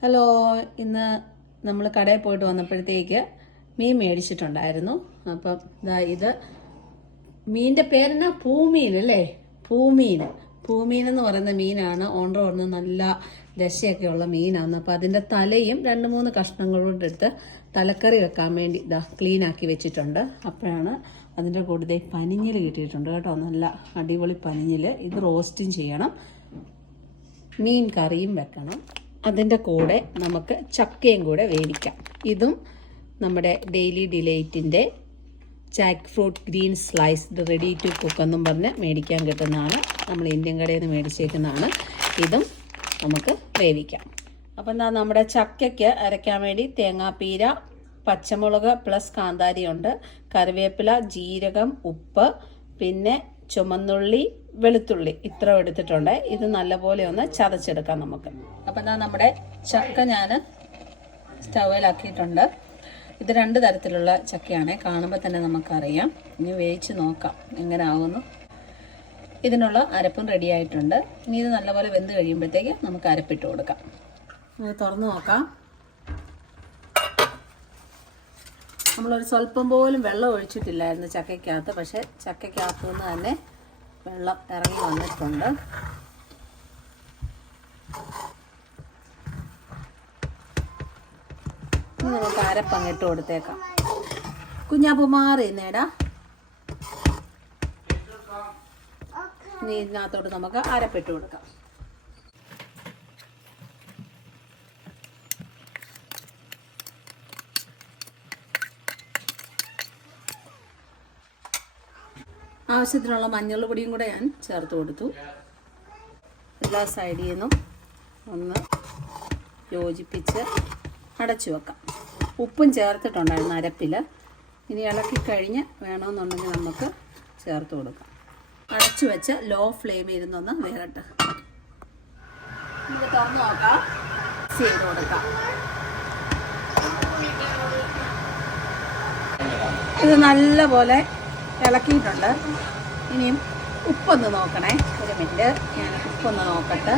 Hello, ഇന്ന് നമ്മൾ കടയിൽ പോയിട്ട് വന്നപ്പോഴത്തേക്ക് മീൻ മേടിച്ചിട്ടുണ്ടായിരുന്നു. അപ്പം ഇത് മീനിൻ്റെ പേരെന്നാ പൂമീൻ അല്ലേ? പൂമീൻ എന്ന് പറയുന്ന മീനാണ്. ഓണർ പറഞ്ഞ് നല്ല ദശയൊക്കെ ഉള്ള മീനാണ്. അപ്പം അതിൻ്റെ തലയും 2-3 കഷ്ണങ്ങളോട് എടുത്ത് തലക്കറി വെക്കാൻ വേണ്ടി ക്ലീൻ ആക്കി വെച്ചിട്ടുണ്ട്. അപ്പോഴാണ് അതിൻ്റെ കൂടെ പനിഞ്ഞിൽ കിട്ടിയിട്ടുണ്ട് കേട്ടോ. നല്ല അടിപൊളി പനിഞ്ഞിൽ. ഇത് റോസ്റ്റും ചെയ്യണം, മീൻ കറിയും വെക്കണം. അതിൻ്റെ കൂടെ നമുക്ക് ചക്കയും കൂടെ വേവിക്കാം. ഇതും നമ്മുടെ ഡെയിലി ഡിലൈറ്റിൻ്റെ jackfruit green sliced ready to cook എന്നും പറഞ്ഞ് മേടിക്കാൻ കിട്ടുന്നതാണ്. നമ്മൾ ഇന്ത്യൻ കടയിൽ നിന്ന് മേടിച്ചേക്കുന്നതാണ്. ഇതും നമുക്ക് വേവിക്കാം. അപ്പം നമ്മുടെ ചക്കയ്ക്ക് അരയ്ക്കാൻ വേണ്ടി തേങ്ങാപ്പീര, പച്ചമുളക് പ്ലസ് കാന്താരിയുണ്ട്, കറിവേപ്പില, ജീരകം, ഉപ്പ്, പിന്നെ ചുമന്നുള്ളി, വെളുത്തുള്ളി ഇത്ര എടുത്തിട്ടുണ്ട്. ഇത് നല്ലപോലെ ഒന്ന് ചതച്ചെടുക്കാം നമുക്ക്. അപ്പം നമ്മുടെ ചക്ക ഞാൻ സ്റ്റൗവിലാക്കിയിട്ടുണ്ട്. ഇത് 2 തരത്തിലുള്ള ചക്കയാണ്, കാണുമ്പോൾ തന്നെ നമുക്കറിയാം. ഇനി വേവിച്ച് നോക്കാം എങ്ങനെ ആകുന്നു. ഇതിനുള്ള അരപ്പും റെഡി ആയിട്ടുണ്ട്. ഇനി ഇത് നല്ലപോലെ വെന്ത് കഴിയുമ്പോഴത്തേക്ക് നമുക്ക് അരപ്പിട്ട് കൊടുക്കാം. ഇത് തുറന്ന് നോക്കാം. നമ്മളൊരു സ്വല്പം പോലും വെള്ളം ഒഴിച്ചിട്ടില്ലായിരുന്നു ചക്കയ്ക്കകത്ത്. പക്ഷേ ചക്കയ്ക്കകത്തു നിന്ന് തന്നെ വെള്ളം ഇറങ്ങി വന്നിട്ടുണ്ട്. ഇനി നമുക്ക് അരപ്പങ്ങിട്ട് കൊടുത്തേക്കാം. കുഞ്ഞാപ്പൂ മാറി നേടാ. ഇനി ഇതിനകത്തോട്ട് നമുക്ക് അരപ്പിട്ട് കൊടുക്കാം. ആവശ്യത്തിനുള്ള മഞ്ഞൾ പൊടിയും കൂടെ ഞാൻ ചേർത്ത് കൊടുത്തു. എല്ലാ സൈഡിൽ നിന്നും ഒന്ന് യോജിപ്പിച്ച് അടച്ചു വെക്കാം. ഉപ്പും ചേർത്തിട്ടുണ്ടായിരുന്നു അരപ്പിൽ. ഇനി ഇളക്കി കഴിഞ്ഞ് വേണമെന്നുണ്ടെങ്കിൽ നമുക്ക് ചേർത്ത് കൊടുക്കാം. അടച്ചു വെച്ച് ലോ ഫ്ലെയിമിൽ ഇരുന്നൊന്ന് വേകട്ടെ. ഇത് തുറന്ന് നോക്കാം, ചെയ്ത് കൊടുക്കാം. ഇത് നല്ലപോലെ ഇളക്കിയിട്ടുണ്ട്. ഇനിയും ഉപ്പൊന്ന് നോക്കണേ. ഒരു മിനിറ്റ്, ഞാൻ ഉപ്പൊന്ന് നോക്കട്ടെ.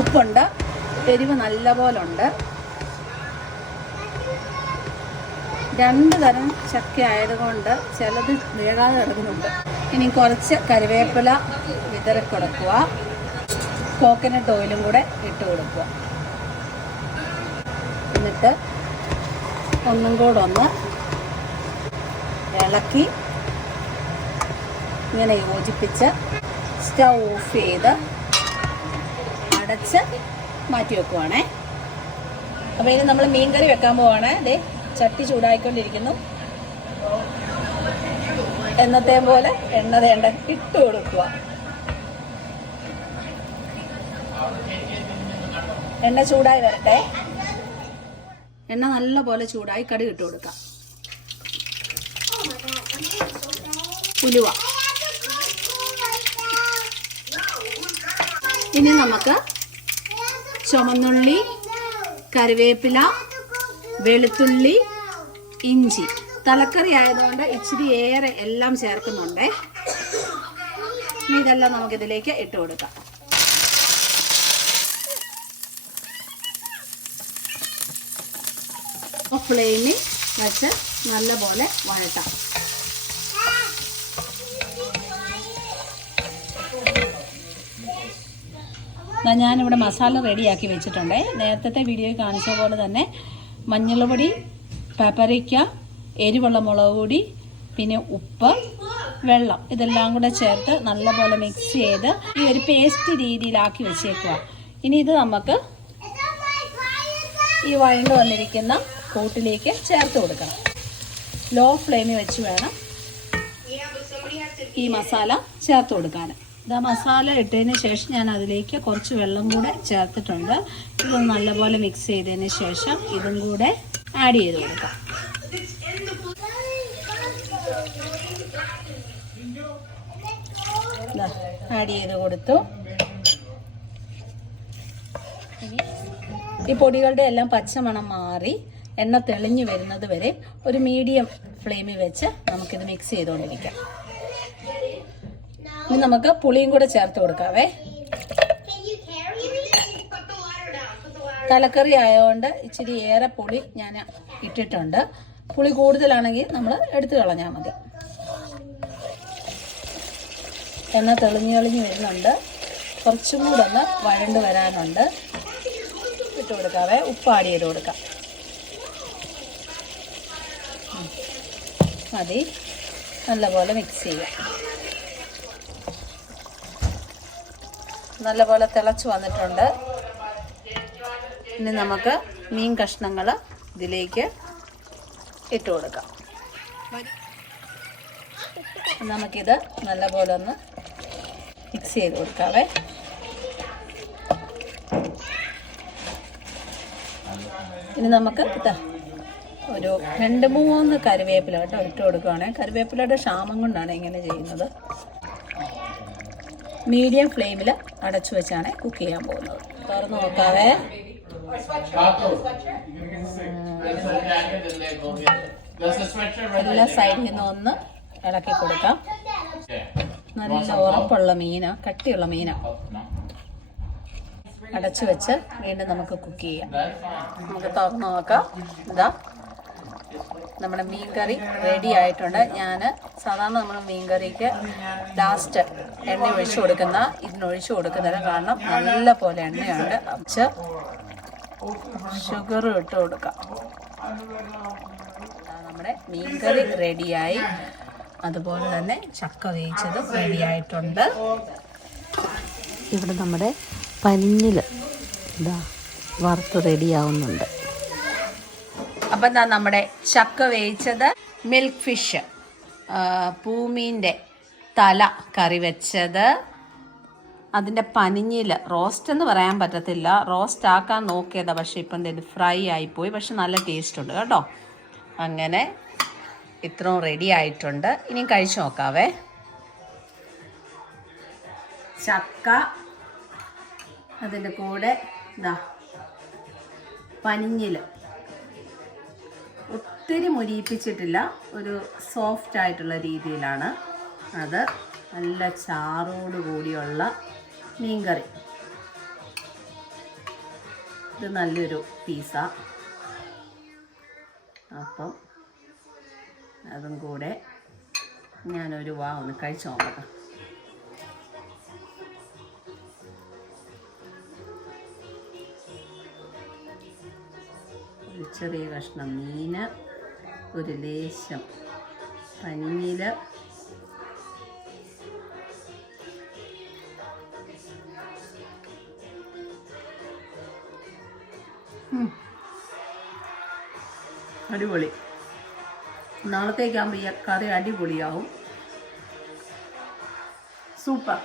ഉപ്പുണ്ട്, എരിവ് നല്ലപോലെ ഉണ്ട്. 2 തരം ചക്ക ആയതുകൊണ്ട് ചിലത് വേകാതെ കിടക്കുന്നുണ്ട്. ഇനി കുറച്ച് കറിവേപ്പില വിതറി കൊടുക്കുക. കോക്കനട്ട് ഓയിലും കൂടെ ഇട്ട് കൊടുക്കുക. എന്നിട്ട് ഒന്നും കൂടെ ഒന്ന് ഇളക്കി ഇങ്ങനെ യോജിപ്പിച്ച് സ്റ്റൗ ഓഫ് ചെയ്ത് അടച്ച് മാറ്റി വെക്കുവാണേ. അപ്പോൾ ഇനി നമ്മൾ മീൻകറി വെക്കാൻ പോവാണ്. ദേ ചട്ടി ചൂടായിക്കൊണ്ടിരിക്കുന്നു. എന്നത്തെ പോലെ എണ്ണ തേണ്ട ഇട്ട് കൊടുക്കുക. എണ്ണ ചൂടായി വരട്ടെ. എണ്ണ നല്ല പോലെ ചൂടായി കടുക് ഇട്ട് കൊടുക്കാം. ഉലുവ. ഇനി നമുക്ക് ചുമന്നുള്ളി, കറിവേപ്പില, വെളുത്തുള്ളി, ഇഞ്ചി. തലക്കറി ആയതുകൊണ്ട് ഇച്ചിരി ഏറെ എല്ലാം ചേർക്കുന്നുണ്ട്. ഇതെല്ലാം നമുക്കിതിലേക്ക് ഇട്ട് കൊടുക്കാം. ഫ്ലെയിമിൽ വെച്ച് നല്ലപോലെ വഴട്ടാം. ഞാനിവിടെ മസാല റെഡിയാക്കി വെച്ചിട്ടുണ്ട്. നേരത്തെ വീഡിയോയിൽ കാണിച്ച പോലെ തന്നെ മഞ്ഞൾപ്പൊടി, പാപ്രിക്ക, എരിവുള്ള മുളക് പൊടി, പിന്നെ ഉപ്പ്, വെള്ളം ഇതെല്ലാം കൂടെ ചേർത്ത് നല്ലപോലെ മിക്സ് ചെയ്ത് ഈ ഒരു പേസ്റ്റ് രീതിയിലാക്കി വെച്ചേക്കുക. ഇനി ഇത് നമുക്ക് ഈ വഴണ്ട് വന്നിരിക്കുന്ന കൂട്ടിലേക്ക് ചേർത്ത് കൊടുക്കണം. ലോ ഫ്ലെയിമിൽ വെച്ച് വേണം ഈ മസാല ചേർത്ത് കൊടുക്കാൻ. ഇതാ മസാല ഇട്ടതിന് ശേഷം ഞാൻ അതിലേക്ക് കുറച്ച് വെള്ളം കൂടെ ചേർത്തിട്ടുണ്ട്. ഇത് നല്ലപോലെ മിക്സ് ചെയ്തതിന് ശേഷം ഇതും കൂടെ ആഡ് ചെയ്ത് കൊടുക്കാം. ആഡ് ചെയ്ത് കൊടുത്തു. ഈ പൊടികളുടെ എല്ലാം പച്ചമണം മാറി എണ്ണ തെളിഞ്ഞു വരുന്നത് വരെ ഒരു മീഡിയം ഫ്ലെയിമിൽ വെച്ച് നമുക്കിത് മിക്സ് ചെയ്തുകൊണ്ടിരിക്കാം. ഇനി നമുക്ക് പുളിയും കൂടെ ചേർത്ത് കൊടുക്കാവേ. തലക്കറി ആയതുകൊണ്ട് ഇച്ചിരി ഏറെ പുളി ഞാൻ ഇട്ടിട്ടുണ്ട്. പുളി കൂടുതലാണെങ്കിൽ നമ്മൾ എടുത്തു കളഞ്ഞാൽ മതി. എണ്ണ തെളിഞ്ഞ് വരുന്നുണ്ട്. കുറച്ചും കൂടെ ഒന്ന് വഴണ്ട് വരാനുണ്ട്. ഇട്ട് കൊടുക്കാവേ. ഉപ്പ് ആഡ് ചെയ്ത് കൊടുക്കാം. മതി. നല്ലപോലെ മിക്സ് ചെയ്യാം. നല്ലപോലെ തിളച്ച് വന്നിട്ടുണ്ട്. ഇനി നമുക്ക് മീൻ കഷ്ണങ്ങൾ ഇതിലേക്ക് ഇട്ട് കൊടുക്കാം. നമുക്കിത് നല്ലപോലെ ഒന്ന് മിക്സ് ചെയ്ത് കൊടുക്കാവേ. ഇനി നമുക്ക് ഒരു 2-3 കറിവേപ്പില കേട്ടോ ഇട്ട് കൊടുക്കുകയാണെങ്കിൽ, കറിവേപ്പിലയുടെ ക്ഷാമം കൊണ്ടാണ് ഇങ്ങനെ ചെയ്യുന്നത്. മീഡിയം ഫ്ലെയിമിൽ അടച്ചു വെച്ചാണ് കുക്ക് ചെയ്യാൻ പോകുന്നത്. തുറന്ന് നോക്കാവേ. എല്ലാ സൈഡിൽ നിന്ന് ഒന്ന് ഇളക്കി കൊടുക്കാം. നല്ല ഉറപ്പുള്ള മീനാ, കട്ടിയുള്ള മീനാ. അടച്ചു വെച്ച് വീണ്ടും നമുക്ക് കുക്ക് ചെയ്യാം. നമുക്ക് തുറന്ന് നോക്കാം. ഇതാ നമ്മുടെ മീൻ കറി റെഡി ആയിട്ടുണ്ട്. ഞാൻ സാധാരണ നമ്മൾ മീൻ കറിക്ക് ലാസ്റ്റ് എണ്ണ ഒഴിച്ചു കൊടുക്കുന്ന ഇതിനൊഴിച്ചു കൊടുക്കുന്നില്ല. കാരണം നല്ല പോലെ എണ്ണയുണ്ട്. അച്ച് ഷുഗർ ഇട്ട് കൊടുക്കാം. നമ്മുടെ മീൻ കറി റെഡിയായി. അതുപോലെ തന്നെ ചക്ക വേവിച്ചതും റെഡിയായിട്ടുണ്ട്. ഇവിടെ നമ്മുടെ പനിഞ്ഞിൽ ഇതാ വറുത്ത് റെഡിയാവുന്നുണ്ട്. അപ്പം എന്താ നമ്മുടെ ചക്ക വേവിച്ചത്, മിൽക്ക് ഫിഷ്, പൂമീൻ്റെ തല കറി വെച്ചത്, അതിൻ്റെ പനിഞ്ഞിൽ റോസ്റ്റ് എന്ന് പറയാൻ പറ്റത്തില്ല, റോസ്റ്റ് ആക്കാൻ നോക്കിയതാണ്. പക്ഷേ ഇപ്പം ഇത് ഫ്രൈ ആയിപ്പോയി. പക്ഷെ നല്ല ടേസ്റ്റ് ഉണ്ട് കേട്ടോ. അങ്ങനെ ഇത്രയും റെഡി ആയിട്ടുണ്ട്. ഇനിയും കഴിച്ചു നോക്കാവേ. ചക്ക, അതിൻ്റെ കൂടെ ഇതാ പനിഞ്ഞിൽ ഒത്തിരി മുരിയിപ്പിച്ചിട്ടില്ല, ഒരു സോഫ്റ്റ് ആയിട്ടുള്ള രീതിയിലാണ് അത്. നല്ല ചാറോട് കൂടിയുള്ള മീൻകറി. ഇത് നല്ലൊരു പീസാ. അപ്പം അതും കൂടെ ഞാനൊരു ഒന്ന് കഴിച്ചു നോക്കട്ടെ. ഒരു ചെറിയ കഷ്ണം മീന്, ഒരു ലേശം പനിഞ്ഞിൽ, അടിപൊളി. നാളത്തേക്കാകുമ്പോൾ ഈ കറി അടിപൊളിയാവും. സൂപ്പർ.